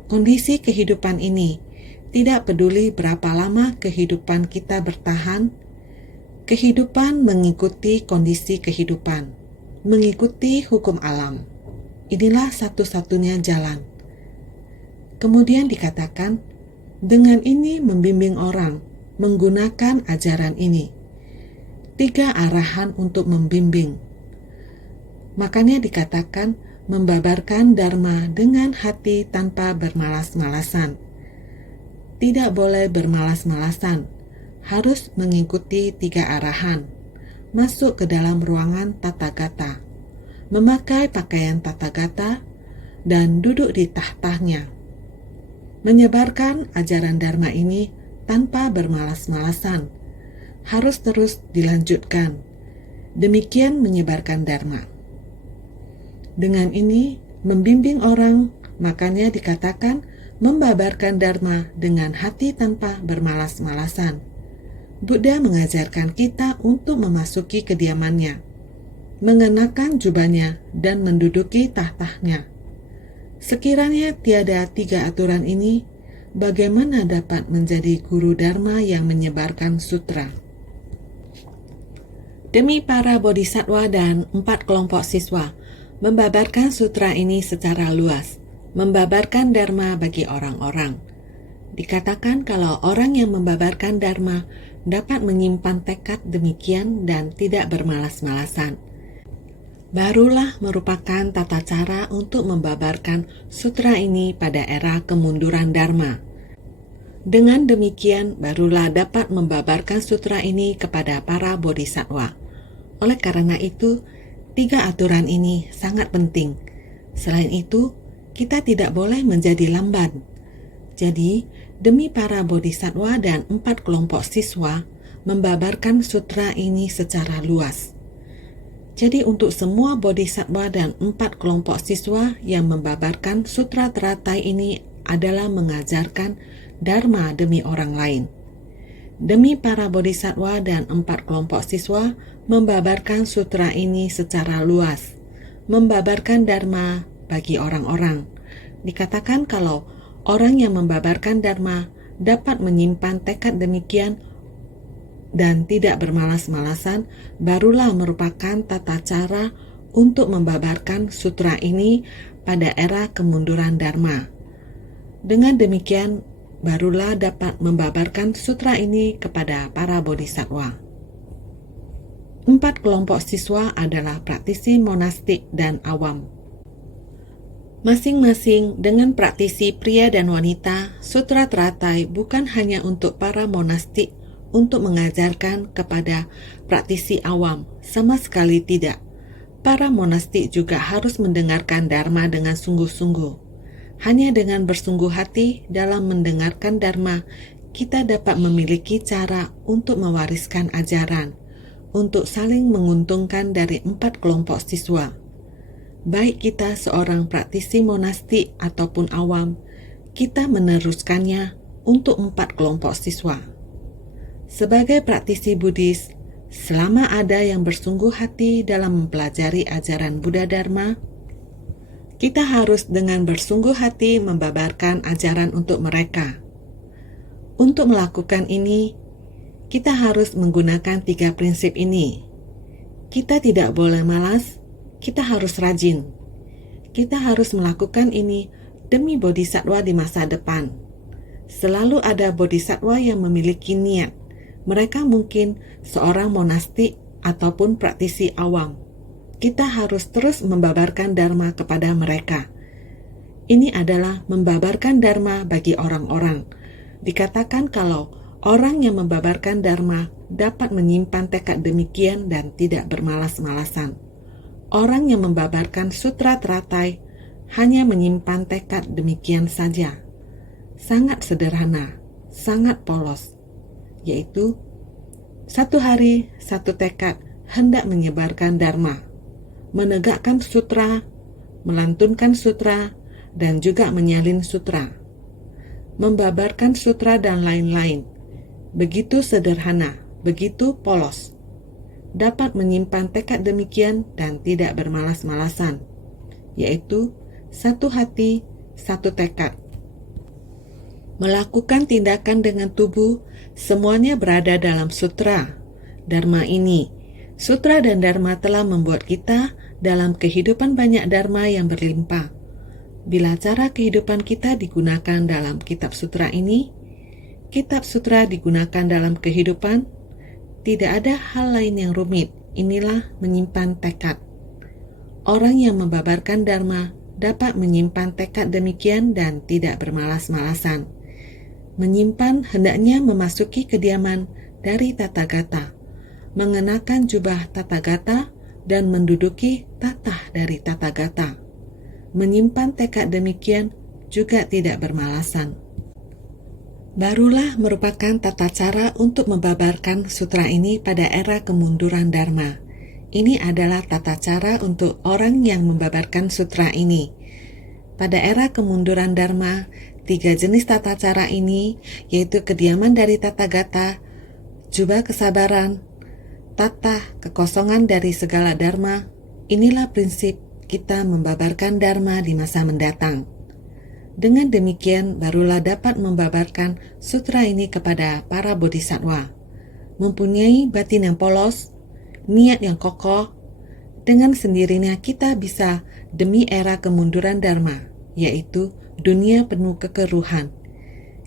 kondisi kehidupan ini, tidak peduli berapa lama kehidupan kita bertahan, kehidupan mengikuti kondisi kehidupan, mengikuti hukum alam. Inilah satu-satunya jalan. Kemudian dikatakan, dengan ini membimbing orang menggunakan ajaran ini. 3 arahan untuk membimbing. Makanya dikatakan membabarkan dharma dengan hati tanpa bermalas-malasan. Tidak boleh bermalas-malasan, harus mengikuti 3 arahan. Masuk ke dalam ruangan Tathagata, memakai pakaian Tathagata, dan duduk di tahtanya. Menyebarkan ajaran dharma ini tanpa bermalas-malasan, harus terus dilanjutkan. Demikian menyebarkan dharma. Dengan ini membimbing orang, makanya dikatakan membabarkan dharma dengan hati tanpa bermalas-malasan. Buddha mengajarkan kita untuk memasuki kediamannya, mengenakan jubahnya dan menduduki tahtanya. Sekiranya tiada 3 aturan ini, bagaimana dapat menjadi guru dharma yang menyebarkan sutra? Demi para bodhisattva dan 4 kelompok siswa, membabarkan sutra ini secara luas, membabarkan dharma bagi orang-orang. Dikatakan kalau orang yang membabarkan dharma dapat menyimpan tekad demikian dan tidak bermalas-malasan, barulah merupakan tata cara untuk membabarkan sutra ini pada era kemunduran dharma. Dengan demikian, barulah dapat membabarkan sutra ini kepada para bodhisattva. Oleh karena itu, 3 aturan ini sangat penting. Selain itu, kita tidak boleh menjadi lamban. Jadi, demi para bodhisattva dan 4 kelompok siswa, membabarkan sutra ini secara luas. Jadi untuk semua bodhisattva dan 4 kelompok siswa yang membabarkan sutra teratai ini adalah mengajarkan dharma demi orang lain. Demi para bodhisattva dan 4 kelompok siswa, membabarkan sutra ini secara luas, membabarkan dharma bagi orang-orang. Dikatakan kalau orang yang membabarkan dharma dapat menyimpan tekad demikian dan tidak bermalas-malasan, barulah merupakan tata cara untuk membabarkan sutra ini pada era kemunduran dharma. Dengan demikian, barulah dapat membabarkan sutra ini kepada para bodhisattva. 4 kelompok siswa adalah praktisi monastik dan awam. Masing-masing dengan praktisi pria dan wanita, sutra teratai bukan hanya untuk para monastik untuk mengajarkan kepada praktisi awam, sama sekali tidak. Para monastik juga harus mendengarkan dharma dengan sungguh-sungguh. Hanya dengan bersungguh hati dalam mendengarkan dharma, kita dapat memiliki cara untuk mewariskan ajaran, untuk saling menguntungkan dari 4 kelompok siswa. Baik kita seorang praktisi monastik ataupun awam, kita meneruskannya untuk 4 kelompok siswa. Sebagai praktisi Buddhis, selama ada yang bersungguh hati dalam mempelajari ajaran Buddha Dharma, kita harus dengan bersungguh hati membabarkan ajaran untuk mereka. Untuk melakukan ini, kita harus menggunakan 3 prinsip ini. Kita tidak boleh malas, kita harus rajin. Kita harus melakukan ini demi bodhisattva di masa depan. Selalu ada bodhisattva yang memiliki niat. Mereka mungkin seorang monastik ataupun praktisi awam. Kita harus terus membabarkan dharma kepada mereka. Ini adalah membabarkan dharma bagi orang-orang. Dikatakan kalau orang yang membabarkan dharma dapat menyimpan tekad demikian dan tidak bermalas-malasan. Orang yang membabarkan sutra teratai hanya menyimpan tekad demikian saja. Sangat sederhana, sangat polos, yaitu 1 hari 1 tekad hendak menyebarkan dharma, menegakkan sutra, melantunkan sutra, dan juga menyalin sutra, membabarkan sutra dan lain-lain. Begitu sederhana, begitu polos. Dapat menyimpan tekad demikian dan tidak bermalas-malasan, yaitu 1 hati, 1 tekad. Melakukan tindakan dengan tubuh, semuanya berada dalam sutra, dharma ini. Sutra dan dharma telah membuat kita dalam kehidupan banyak dharma yang berlimpah. Bila cara kehidupan kita digunakan dalam kitab sutra ini, kitab sutra digunakan dalam kehidupan, tidak ada hal lain yang rumit. Inilah menyimpan tekad. Orang yang membabarkan dharma dapat menyimpan tekad demikian dan tidak bermalas-malasan. Menyimpan hendaknya memasuki kediaman dari Tathagata, mengenakan jubah Tathagata dan menduduki tatah dari Tathagata. Menyimpan tekad demikian juga tidak bermalasan. Barulah merupakan tata cara untuk membabarkan sutra ini pada era kemunduran Dharma. Ini adalah tata cara untuk orang yang membabarkan sutra ini. Pada era kemunduran Dharma, 3 jenis tata cara ini, yaitu kediaman dari Tathagata, jubah kesabaran, tatah kekosongan dari segala dharma. Inilah prinsip kita membabarkan dharma di masa mendatang. Dengan demikian, barulah dapat membabarkan sutra ini kepada para bodhisattva. Mempunyai batin yang polos, niat yang kokoh, dengan sendirinya kita bisa demi era kemunduran dharma, yaitu dunia penuh kekeruhan.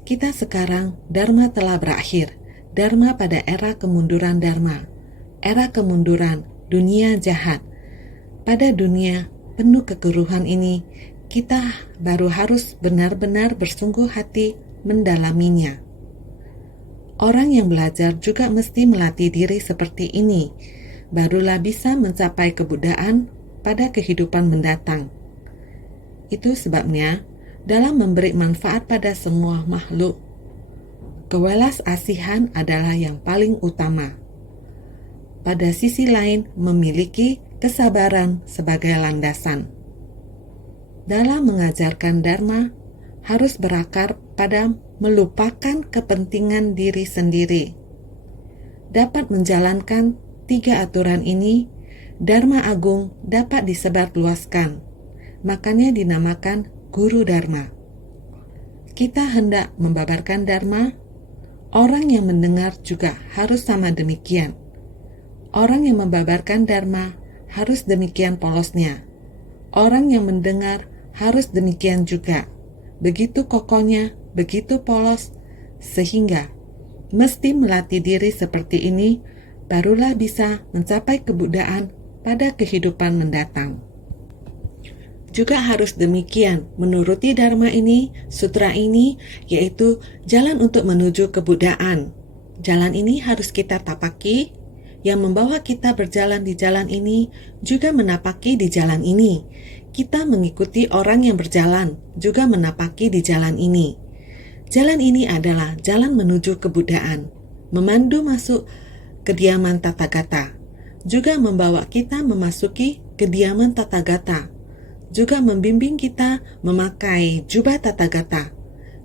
Kita sekarang, dharma telah berakhir. Dharma pada era kemunduran dharma. Era kemunduran, dunia jahat. Pada dunia penuh kekeruhan ini, kita baru harus benar-benar bersungguh hati mendalaminya. Orang yang belajar juga mesti melatih diri seperti ini, barulah bisa mencapai kebudayaan pada kehidupan mendatang. Itu sebabnya, dalam memberi manfaat pada semua makhluk, kewelas asihan adalah yang paling utama. Pada sisi lain, memiliki kesabaran sebagai landasan. Dalam mengajarkan dharma, harus berakar pada melupakan kepentingan diri sendiri. Dapat menjalankan 3 aturan ini, dharma agung dapat disebarluaskan. Makanya dinamakan Guru Dharma. Kita hendak membabarkan dharma, orang yang mendengar juga harus sama demikian. Orang yang membabarkan dharma harus demikian polosnya. Orang yang mendengar harus demikian juga. Begitu kokohnya, begitu polos, sehingga mesti melatih diri seperti ini, barulah bisa mencapai kebudayaan pada kehidupan mendatang. Juga harus demikian, menuruti dharma ini, sutra ini, yaitu jalan untuk menuju kebudayaan. Jalan ini harus kita tapaki, yang membawa kita berjalan di jalan ini juga menapaki di jalan ini. Kita mengikuti orang yang berjalan, juga menapaki di jalan ini. Jalan ini adalah jalan menuju kebudayaan, memandu masuk kediaman Tathagata, juga membawa kita memasuki kediaman Tathagata, juga membimbing kita memakai jubah Tathagata,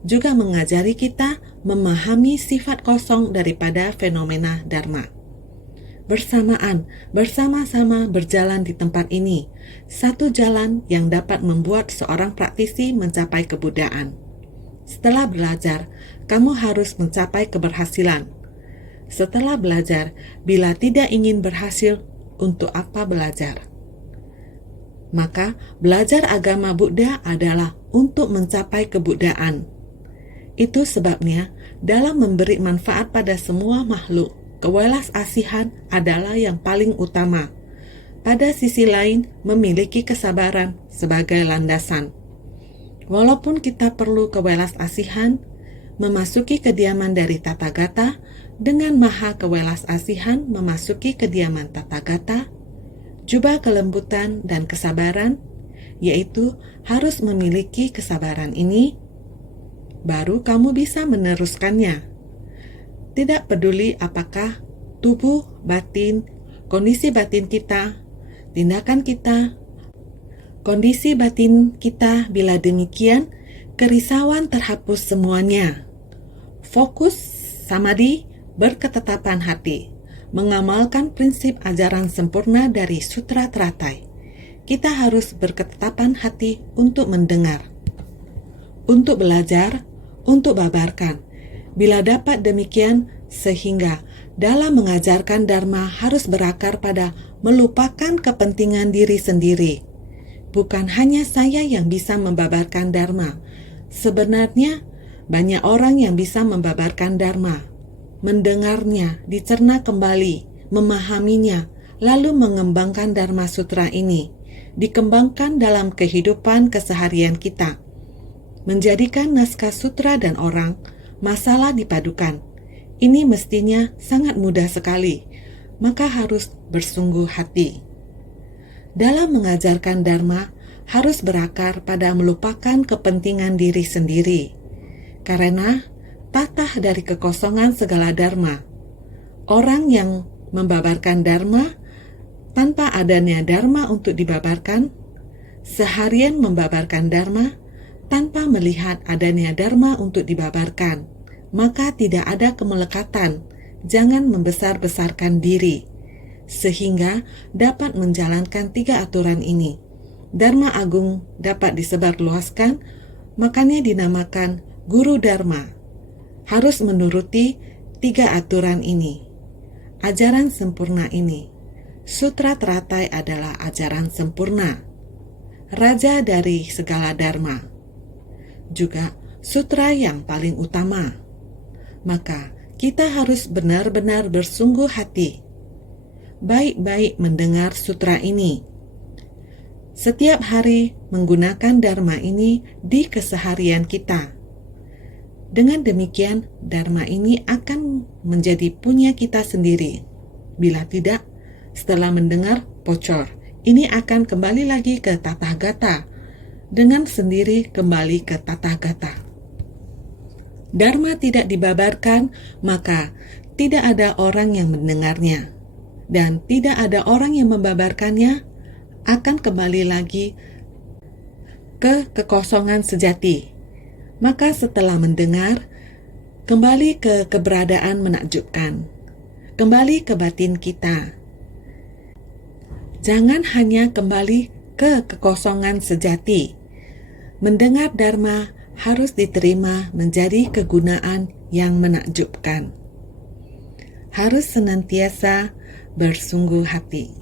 juga mengajari kita memahami sifat kosong daripada fenomena dharma. Bersama-sama berjalan di tempat ini, satu jalan yang dapat membuat seorang praktisi mencapai kebudayaan. Setelah belajar, kamu harus mencapai keberhasilan. Setelah belajar, bila tidak ingin berhasil, untuk apa belajar? Maka belajar agama Buddha adalah untuk mencapai kebudayaan. Itu sebabnya dalam memberi manfaat pada semua makhluk, kewelas asihan adalah yang paling utama. Pada sisi lain, memiliki kesabaran sebagai landasan. Walaupun kita perlu kewelas asihan, memasuki kediaman dari Tathagata, dengan maha kewelas asihan memasuki kediaman Tathagata, jubah kelembutan dan kesabaran, yaitu harus memiliki kesabaran ini, baru kamu bisa meneruskannya. Tidak peduli apakah tubuh, batin, kondisi batin kita, tindakan kita, kondisi batin kita, bila demikian, kerisauan terhapus semuanya. Fokus, samadhi, berketetapan hati, mengamalkan prinsip ajaran sempurna dari Sutra Teratai. Kita harus berketetapan hati untuk mendengar. Untuk belajar, untuk babarkan. Bila dapat demikian, sehingga dalam mengajarkan Dharma harus berakar pada melupakan kepentingan diri sendiri. Bukan hanya saya yang bisa membabarkan Dharma. Sebenarnya, banyak orang yang bisa membabarkan Dharma. Mendengarnya, dicerna kembali, memahaminya, lalu mengembangkan Dharma Sutra ini. Dikembangkan dalam kehidupan keseharian kita. Menjadikan naskah sutra dan orang, masalah dipadukan. Ini mestinya sangat mudah sekali, maka harus bersungguh hati. Dalam mengajarkan Dharma, harus berakar pada melupakan kepentingan diri sendiri. Karena tatah dari kekosongan segala Dharma. Orang yang membabarkan Dharma, tanpa adanya Dharma untuk dibabarkan, seharian membabarkan Dharma, tanpa melihat adanya Dharma untuk dibabarkan, maka tidak ada kemelekatan. Jangan membesar-besarkan diri, sehingga dapat menjalankan 3 aturan ini. Dharma agung dapat disebarluaskan, makanya dinamakan Guru Dharma. Harus menuruti 3 aturan ini. Ajaran sempurna ini. Sutra teratai adalah ajaran sempurna. Raja dari segala Dharma. Juga sutra yang paling utama. Maka kita harus benar-benar bersungguh hati, baik-baik mendengar sutra ini. Setiap hari menggunakan Dharma ini di keseharian kita. Dengan demikian, Dharma ini akan menjadi punya kita sendiri. Bila tidak, setelah mendengar bocor, ini akan kembali lagi ke Tathagata. Dengan sendiri kembali ke Tathagata. Dharma tidak dibabarkan, maka tidak ada orang yang mendengarnya. Dan tidak ada orang yang membabarkannya, akan kembali lagi ke kekosongan sejati. Maka setelah mendengar, kembali ke keberadaan menakjubkan. Kembali ke batin kita. Jangan hanya kembali ke kekosongan sejati. Mendengar Dharma harus diterima menjadi kegunaan yang menakjubkan. Harus senantiasa bersungguh hati.